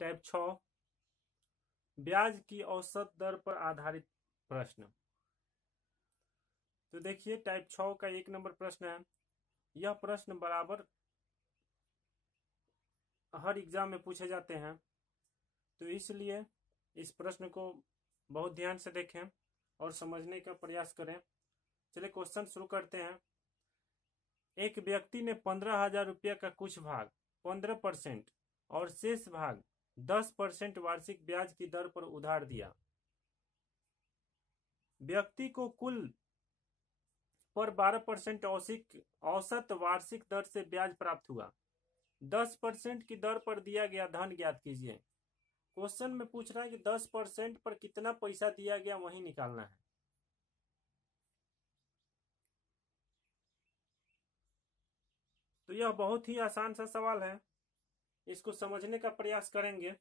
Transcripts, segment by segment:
Type 6 ब्याज की औसत दर पर आधारित प्रश्न। तो देखिए टाइप 6 का 1 नंबर प्रश्न है। यह प्रश्न बराबर हर एग्जाम में पूछे जाते हैं, तो इसलिए इस प्रश्न को बहुत ध्यान से देखें और समझने का प्रयास करें। चलिए क्वेश्चन शुरू करते हैं। एक व्यक्ति ने 15,000 रुपया का कुछ भाग 15% और शेष भाग 10% वार्षिक ब्याज की दर पर उधार दिया। व्यक्ति को कुल पर 12% औसत वार्षिक दर से ब्याज प्राप्त हुआ। 10% की दर पर दिया गया धन ज्ञात कीजिए। क्वेश्चन में पूछ रहा है कि 10% पर कितना पैसा दिया गया वही निकालना है। तो यह बहुत ही आसान सा सवाल है, इसको समझने का प्रयास करेंगे।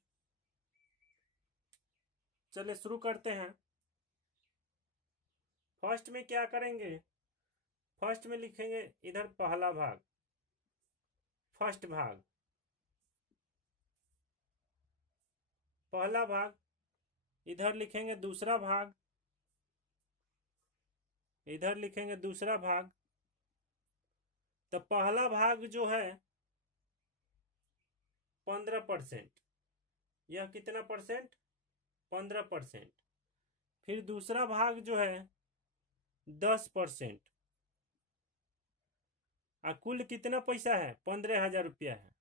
चलिए शुरू करते हैं। फर्स्ट में क्या करेंगे, फर्स्ट में लिखेंगे इधर पहला भाग, फर्स्ट भाग, पहला भाग, इधर लिखेंगे दूसरा भाग, इधर लिखेंगे दूसरा भाग। तो पहला भाग जो है 15%, यह कितना परसेंट, 15%। फिर दूसरा भाग जो है 10%। कुल कितना पैसा है, 15,000 रुपया है।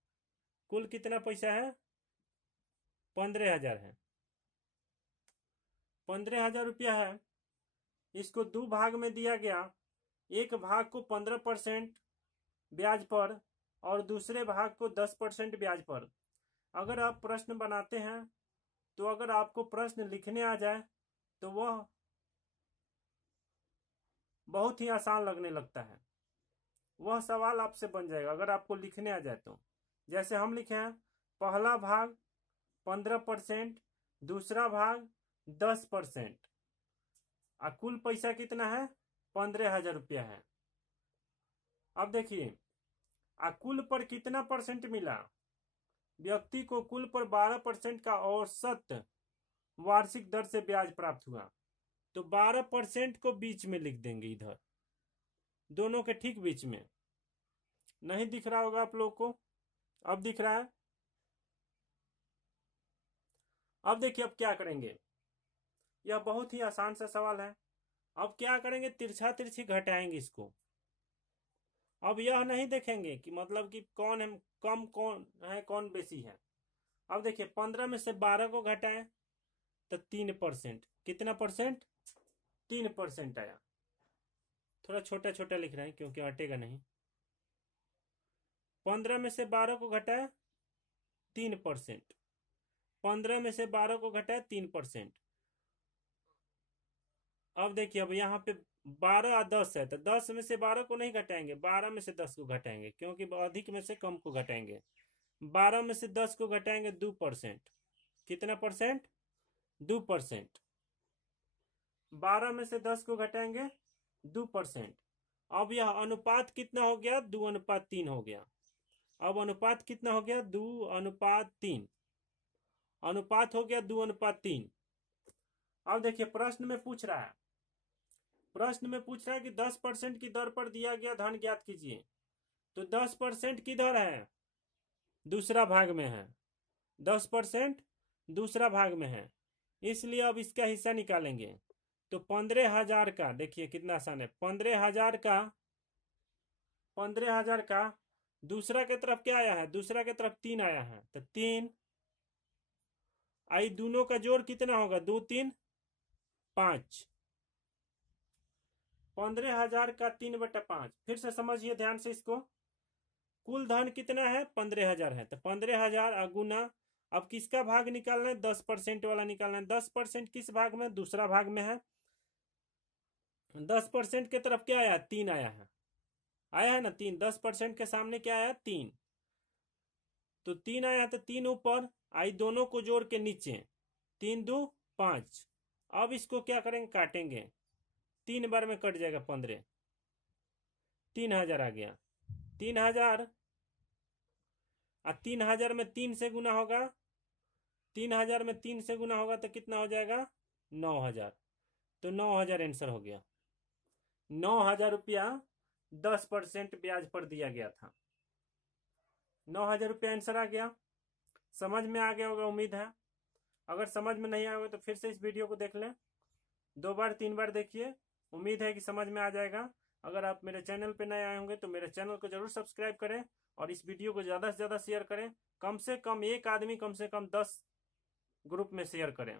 कुल कितना पैसा है, 15,000 है, 15,000 रुपया है। इसको दो भाग में दिया गया, एक भाग को 15% ब्याज पर और दूसरे भाग को 10% ब्याज पर। अगर आप प्रश्न बनाते हैं तो अगर आपको प्रश्न लिखने आ जाए तो वह बहुत ही आसान लगने लगता है, वह सवाल आपसे बन जाएगा अगर आपको लिखने आ जाए तो। जैसे हम लिखे हैं पहला भाग 15%, दूसरा भाग 10%, कुल पैसा कितना है, 15,000 रुपया है। अब देखिए कुल पर कितना परसेंट मिला, व्यक्ति को कुल पर 12% का औसत वार्षिक दर से ब्याज प्राप्त हुआ। तो 12% को बीच में लिख देंगे, इधर दोनों के ठीक बीच में। नहीं दिख रहा होगा आप लोग को, अब दिख रहा है। अब देखिए अब क्या करेंगे, यह बहुत ही आसान सा सवाल है। अब क्या करेंगे, तिरछा तिरछी घटाएंगे इसको। अब यह नहीं देखेंगे कि मतलब कि कौन है कम, कौन है कौन बेसी है। अब देखिए 15 में से 12 को घटाएं तो 3%, कितना परसेंट, 3% आया। थोड़ा छोटा छोटा लिख रहे हैं क्योंकि अटेगा नहीं। 15 में से 12 को घटाए 3%, 15 में से 12 को घटाए 3%। अब देखिए अब यहाँ पे 12 और 10 है, तो 10 में से 12 को नहीं घटाएंगे, 12 में से 10 को घटाएंगे, क्योंकि अधिक में से कम को घटाएंगे। 12 में से 10 को घटाएंगे 2%, कितना परसेंट, 2%। 12 में से 10 को घटाएंगे 2%। अब यह अनुपात कितना हो गया, 2:3 हो गया। अब अनुपात कितना हो गया, 2:3, अनुपात हो गया 2:3। अब देखिए प्रश्न में पूछ रहा है, प्रश्न में पूछ रहा है कि 10% की दर पर दिया गया धन ज्ञात कीजिए। तो 10% किधर है, दूसरा भाग में है, 10% दूसरा भाग में है, इसलिए अब इसका हिस्सा निकालेंगे। तो 15,000 का, देखिए कितना आसान है, 15,000 का दूसरा के तरफ क्या आया है, दूसरा के तरफ 3 आया है, तो 3 आई, दोनों का जोड़ कितना होगा, 2 3 5, 15,000 का 3/5। फिर से समझिए ध्यान से इसको, कुल धन कितना है, 15,000 है, तो 15,000 अगुना, अब किसका भाग निकालना है, 10% वाला निकालना है। 10% किस भाग में, दूसरा भाग में है। 10% के तरफ क्या आया, 3 आया है, आया है ना 3, 10% के सामने क्या आया, 3, तो 3 आया है, तो 3 ऊपर आई, दोनों को जोड़ के नीचे, 3 2 5। अब इसको क्या करेंगे, काटेंगे, 3 बार में कट जाएगा 15, 3,000 आ गया। 3,000 और 3,000 में 3 से गुना होगा 3000 में 3 से गुना होगा तो कितना हो जाएगा? 9000। तो 9000 आंसर हो गया। 9000 रुपया 10% ब्याज पर दिया गया था। 9000 रुपया आंसर आ गया। समझ में आ गया होगा उम्मीद है। अगर समझ में नहीं आया होगा तो फिर से इस वीडियो को देख लें, 2 बार 3 बार देखिए, उम्मीद है कि समझ में आ जाएगा। अगर आप मेरे चैनल पे नए आए होंगे तो मेरे चैनल को जरूर सब्सक्राइब करें और इस वीडियो को ज़्यादा से ज़्यादा शेयर करें। कम से कम एक आदमी कम से कम 10 ग्रुप में शेयर करें।